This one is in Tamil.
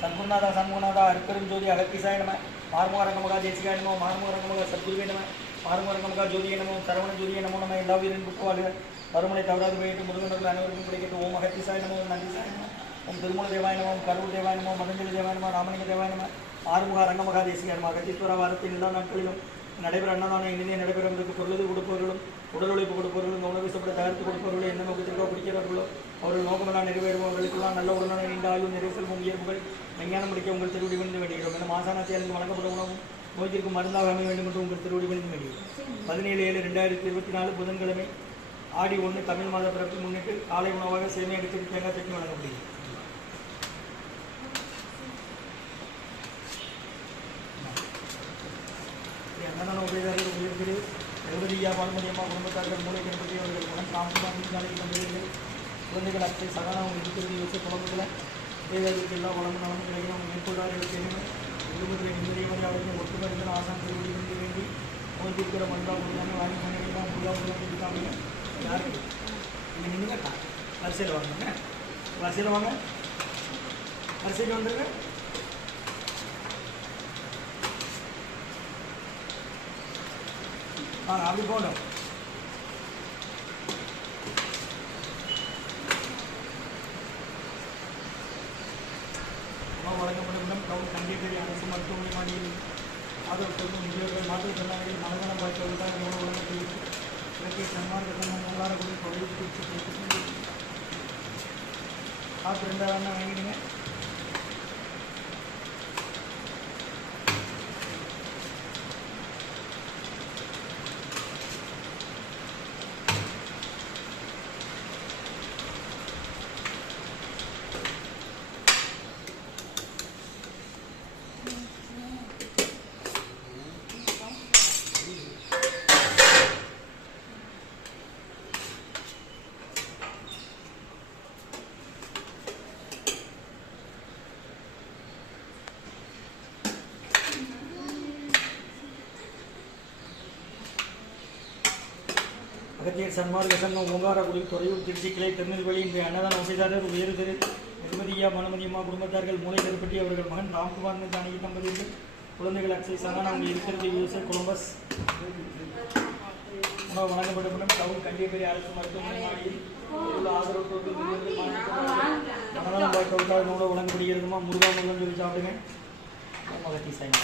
சண்முகநாதா சண்முகநாதா அருட்பெருஞ்சோதி அகத்திசாய நம மார்மோரங்கமகா தேசிகாய நமோ மார்மோரங்கமகா சத்குருவே நம மார்மோரங்கமகா ஜோதிய நமோ சரவண ஜோதிய நமோ நம்ம எல்லா உயிரின் புக்குவாளுக வருமனை தவறாது போயிட்டு முருகனர்கள் அனைவருக்கும் கிடைக்கட்டும். ஓம் அகத்திசாய நமோ நந்திசாய நமோ ஓம் திருமூல தேவாய நமோ கருள் தேவாய நமோ மதஞ்சலி தேவாய நமோ ராமலிங்க தேவாய நமோ ஆறுமுக அரங்கமகா தேசிகாய நமோ அகத்தீஸ்வர வாரத்தின் எல்லா நாட்களிலும் நடைபெற அன்னதானம் இனிதே நடைபெறுவதற்கு பொருளது கொடுப்பவர்களும் உடல் உழைப்பு கொடுப்பவர்களும் உணவு சாப்பிட தயாரித்து கொடுப்பவர்களும் என்ன நோக்கத்திற்கோ பிடிக்கிறார்களோ அவர்கள் நோக்கமெல்லாம் நிறைவேறுபவர்களுக்கெல்லாம் நல்ல உடனான நீண்ட ஆயுள் நிறைவு செல்வம் உயர்வுகள் விஞ்ஞானம் முடிக்க உங்கள் திருவடி விழுந்து வேண்டுகிறோம். என மாசானாத்தியாருக்கு வழங்கப்பட்ட உணவும் நோய்க்கு மருந்தாக அமைய வேண்டும் என்று உங்கள் திருவடி விழுந்து வேண்டுகிறோம். 17/7/2024 புதன்கிழமை ஆடி 1 தமிழ் மாத பிறப்பை முன்னிட்டு காலை உணவாக சேமியா அடித்து தேங்காய் சட்னி வழங்கப்படுகிறது. அன்னதான உபயோகர்கள் உயர்திரு எழுபதியா பால்மணியம்மா குடும்பத்தார்கள் மூளை கணபதி அவர்கள் மகன் ராமகுமார் நாளைக்கு நம்புகிறீர்கள். குழந்தைகள் அத்தை சகானம் இருக்கிறது யோசிச்ச குழம்புகளை உபயோகர்களுக்கு எல்லா வளமும் நலமும் கிடைக்கணும். மேற்கொள்ளார்கள் தெரியுமே குடும்பத்தில் நிம்மதியாக அவர்கள் ஒட்டுமருந்து ஆசான் திருவடி வந்து வேண்டி நோய் இருக்கிற மண்டா முடியாமல் வாங்கி பண்ணிக்கலாம் முருகா இருக்காங்க. யாருக்கு நீங்கள் நின்றுங்கக்கா வரிசையில் வாங்க, வரிசையில் வாங்க, வரிசையில் வந்துருங்க. அப்படி போகணும். வழங்கப்படும் கவுன் கண்டிப்படி அரசு மருத்துவமனை மாடியில் ஆதரவு முதியோர்கள் மாற்றுத்திறனாளிகள் மனநலம் பாய்ச்சவர்கள் உணவு வழங்கப்படுகிறது. இலக்கிய சன்மார்க்க சங்கம் மூலாரக்குடி தொழில் காற்று 2,000 வாங்கிடுங்க. அகத்தியர் சன்மார்க்க சங்கம் ஓங்காரக்குடி துறையூர் திருச்சி கிளை திருநெல்வேலி இன்றைய அன்னதான வசதியாளர் உயர் திரு நிர்மதியா மனுமதியம்மா குடும்பத்தார்கள் மூளை கருப்பட்டி அவர்கள் மகன் ராம்குமார் ஜானகி தம்பதியர்கள் குழந்தைகள் அக்ஷய் சகானா அவங்க இருக்கிறது யூசர் கொலம்பஸ் உணவு வழங்கப்படும். டவுன் கண்டிப்பேரி அரசு மருத்துவமனை மாடியில் உள்ள ஆதரவு மனநலம் பார்க்க உணவு வழங்கப்படுகிறதுமா முருகா முருகன் சொல்லி சாப்பிடுங்க. அகத்தி சாய்